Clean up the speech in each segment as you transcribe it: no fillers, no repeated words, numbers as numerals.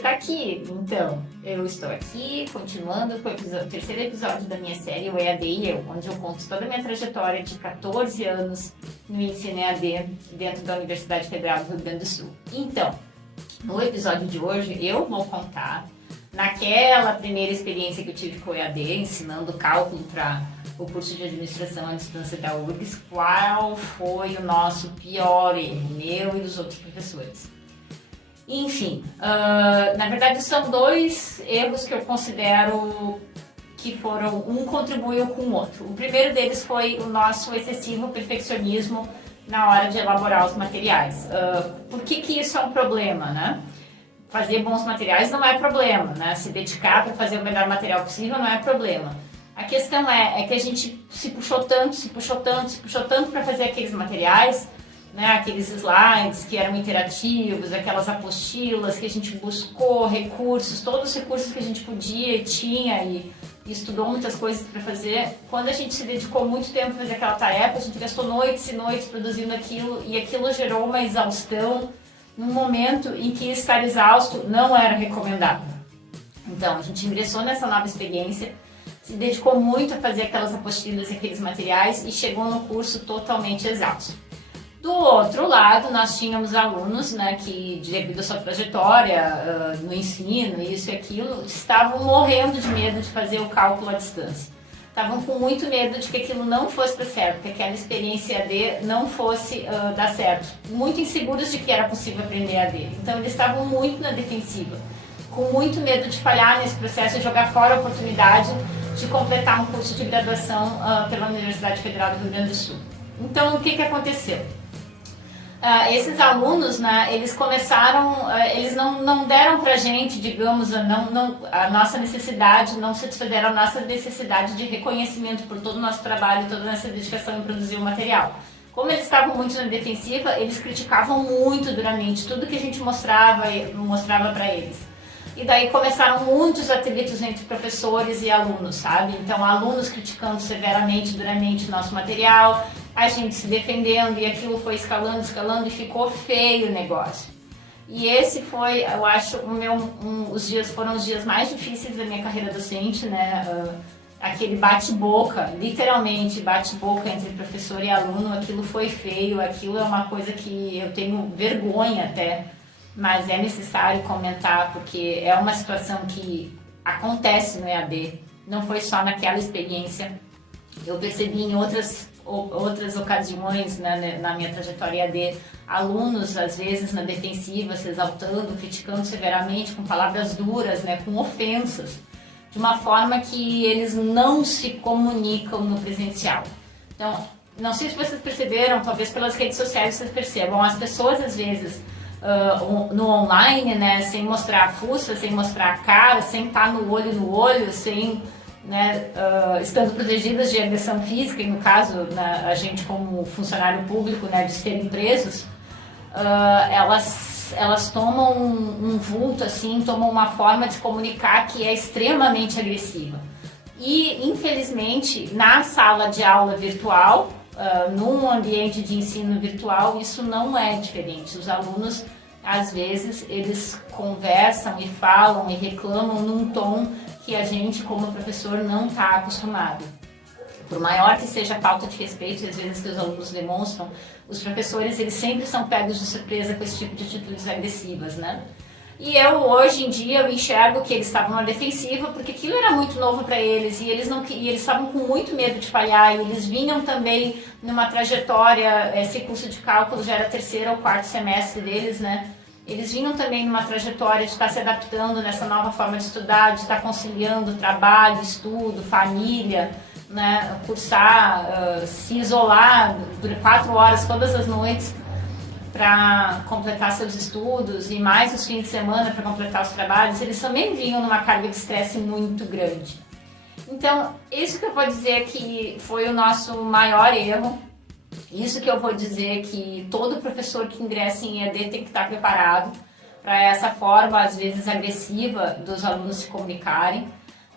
tá aqui. Então, eu estou aqui, continuando com o terceiro episódio da minha série, o EAD e eu, onde eu conto toda a minha trajetória de 14 anos no ensino EAD dentro da Universidade Federal do Rio Grande do Sul. Então, no episódio de hoje, eu vou contar, naquela primeira experiência que eu tive com o EAD, ensinando cálculo para o curso de administração à distância da URGS, qual foi o nosso pior erro, meu e dos outros professores. Enfim, na verdade são dois erros que eu considero que foram, um contribuiu com o outro. O primeiro deles foi o nosso excessivo perfeccionismo na hora de elaborar os materiais. Por que isso é um problema, né? Fazer bons materiais não é problema, né? Se dedicar para fazer o melhor material possível não é problema. A questão é que a gente se puxou tanto para fazer aqueles materiais, né, aqueles slides que eram interativos, aquelas apostilas que a gente buscou, recursos, todos os recursos que a gente podia e tinha e estudou muitas coisas para fazer. Quando a gente se dedicou muito tempo a fazer aquela tarefa, a gente gastou noites e noites produzindo aquilo e aquilo gerou uma exaustão num momento em que estar exausto não era recomendável. Então, a gente ingressou nessa nova experiência, se dedicou muito a fazer aquelas apostilas e aqueles materiais e chegou no curso totalmente exausto. Do outro lado, nós tínhamos alunos, né, que devido à sua trajetória no ensino, isso e aquilo, estavam morrendo de medo de fazer o cálculo à distância. Estavam com muito medo de que aquilo não fosse dar certo, que aquela experiência AD não fosse dar certo. Muito inseguros de que era possível aprender AD. Então, eles estavam muito na defensiva, com muito medo de falhar nesse processo e jogar fora a oportunidade de completar um curso de graduação pela Universidade Federal do Rio Grande do Sul. Então, o que aconteceu? Esses alunos, né, eles começaram, eles não deram pra gente, digamos, a nossa necessidade, não satisfizeram a nossa necessidade de reconhecimento por todo o nosso trabalho, toda a nossa dedicação em produzir o material. Como eles estavam muito na defensiva, eles criticavam muito duramente tudo que a gente mostrava para eles. E daí começaram muitos atritos entre professores e alunos, sabe? Então, alunos criticando severamente, duramente o nosso material, a gente se defendendo e aquilo foi escalando e ficou feio o negócio. E esse foi, eu acho, foram os dias mais difíceis da minha carreira docente, né? Aquele bate-boca, literalmente bate-boca entre professor e aluno, aquilo foi feio, aquilo é uma coisa que eu tenho vergonha até, mas é necessário comentar porque é uma situação que acontece no EAD, não foi só naquela experiência, eu percebi em outras ocasiões, né, na minha trajetória EAD, alunos às vezes na defensiva, se exaltando, criticando severamente, com palavras duras, né, com ofensas, de uma forma que eles não se comunicam no presencial. Então, não sei se vocês perceberam, talvez pelas redes sociais vocês percebam, as pessoas às vezes no online, né, sem mostrar a fuça, sem mostrar a cara, sem estar no olho, sem, né, estando protegidas de agressão física, e no caso, né, a gente como funcionário público, né, de serem presos, elas tomam um vulto, assim, tomam uma forma de se comunicar que é extremamente agressiva. E, infelizmente, na sala de aula virtual, num ambiente de ensino virtual, isso não é diferente. Os alunos, às vezes, eles conversam e falam e reclamam num tom que a gente, como professor, não está acostumado. Por maior que seja a falta de respeito, às vezes, que os alunos demonstram, os professores, eles sempre são pegos de surpresa com esse tipo de atitudes agressivas, né? E hoje em dia, eu enxergo que eles estavam na defensiva, porque aquilo era muito novo para eles, e eles estavam com muito medo de falhar, e eles vinham também numa trajetória, esse curso de cálculo já era terceiro ou quarto semestre deles, né? Eles vinham também numa trajetória de estar se adaptando nessa nova forma de estudar, de estar conciliando trabalho, estudo, família, né? Cursar, se isolar por 4 horas todas as noites para completar seus estudos e mais os fins de semana para completar os trabalhos, eles também vinham numa carga de estresse muito grande. Então, isso que eu vou dizer que foi o nosso maior erro, isso que eu vou dizer que todo professor que ingressa em EAD tem que estar preparado para essa forma, às vezes agressiva, dos alunos se comunicarem,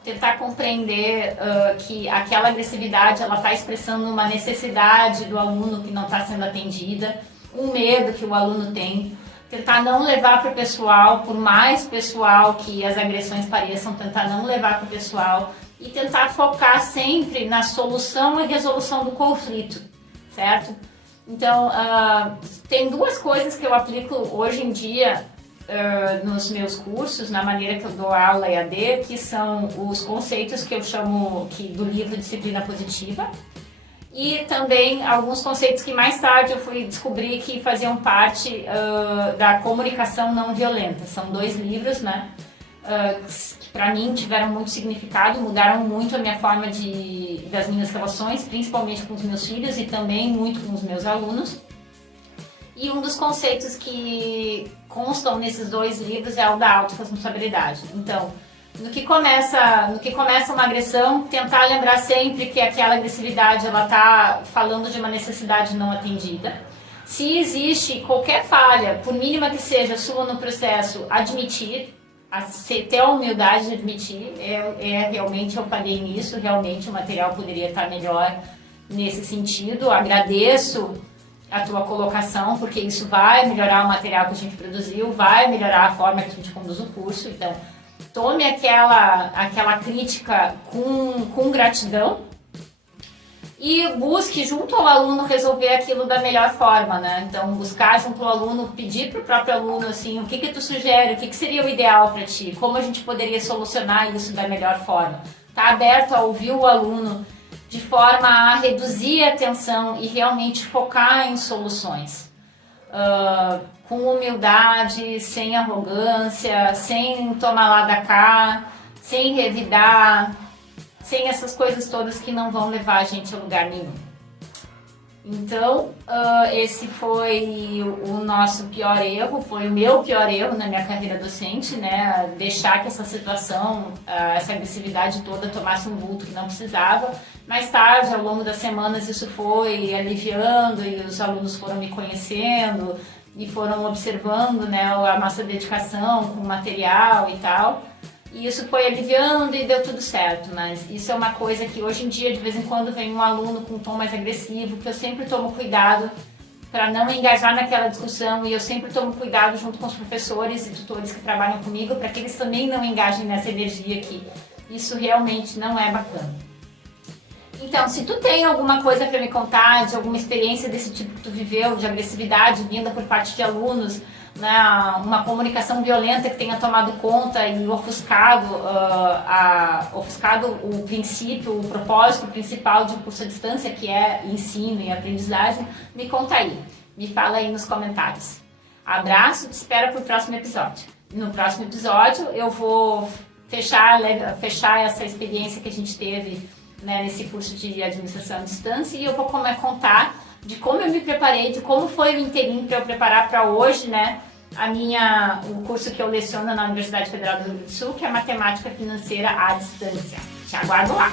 tentar compreender que aquela agressividade ela está expressando uma necessidade do aluno que não está sendo atendida, um medo que o aluno tem, tentar não levar para o pessoal, por mais pessoal que as agressões pareçam, tentar não levar para o pessoal e tentar focar sempre na solução e resolução do conflito, certo? Então, tem duas coisas que eu aplico hoje em dia nos meus cursos, na maneira que eu dou aula EAD, que são os conceitos que eu chamo do livro Disciplina Positiva, e também alguns conceitos que mais tarde eu fui descobrir que faziam parte da comunicação não violenta. São 2 livros, né, que para mim tiveram muito significado, mudaram muito a minha forma das minhas relações, principalmente com os meus filhos e também muito com os meus alunos. E um dos conceitos que constam nesses 2 livros é o da autorresponsabilidade. Então, no que começa uma agressão, tentar lembrar sempre que aquela agressividade ela está falando de uma necessidade não atendida. Se existe qualquer falha, por mínima que seja sua no processo, admitir, ter a humildade de admitir, realmente eu falhei nisso, realmente o material poderia estar melhor nesse sentido, agradeço a tua colocação, porque isso vai melhorar o material que a gente produziu, vai melhorar a forma que a gente conduz o curso, então tome aquela crítica com gratidão e busque junto ao aluno resolver aquilo da melhor forma, né? Então, buscar junto ao aluno, pedir para o próprio aluno, assim, o que tu sugere, o que seria o ideal para ti, como a gente poderia solucionar isso da melhor forma. Tá aberto a ouvir o aluno de forma a reduzir a tensão e realmente focar em soluções. Com humildade, sem arrogância, sem tomar lá da cá, sem revidar, sem essas coisas todas que não vão levar a gente a lugar nenhum. Então, esse foi o nosso pior erro, foi o meu pior erro na minha carreira docente, né? Deixar que essa situação, essa agressividade toda tomasse um vulto que não precisava. Mais tarde, ao longo das semanas, isso foi aliviando e os alunos foram me conhecendo e foram observando, né, a nossa dedicação com o material e tal. E isso foi aliviando e deu tudo certo, mas isso é uma coisa que hoje em dia, de vez em quando, vem um aluno com um tom mais agressivo, que eu sempre tomo cuidado para não engajar naquela discussão e eu sempre tomo cuidado junto com os professores e tutores que trabalham comigo para que eles também não engajem nessa energia aqui. Isso realmente não é bacana. Então, se tu tem alguma coisa para me contar, de alguma experiência desse tipo que tu viveu, de agressividade vinda por parte de alunos, né, uma comunicação violenta que tenha tomado conta e ofuscado o princípio, o propósito principal de um curso à distância, que é ensino e aprendizagem, me conta aí, me fala aí nos comentários. Abraço, te espero para o próximo episódio. No próximo episódio eu vou fechar essa experiência que a gente teve, né, nesse curso de administração à distância, e eu vou contar de como eu me preparei, de como foi o inteirinho para eu preparar para hoje, né, o curso que eu leciono na Universidade Federal do Rio Grande do Sul, que é Matemática Financeira à Distância. Te aguardo lá!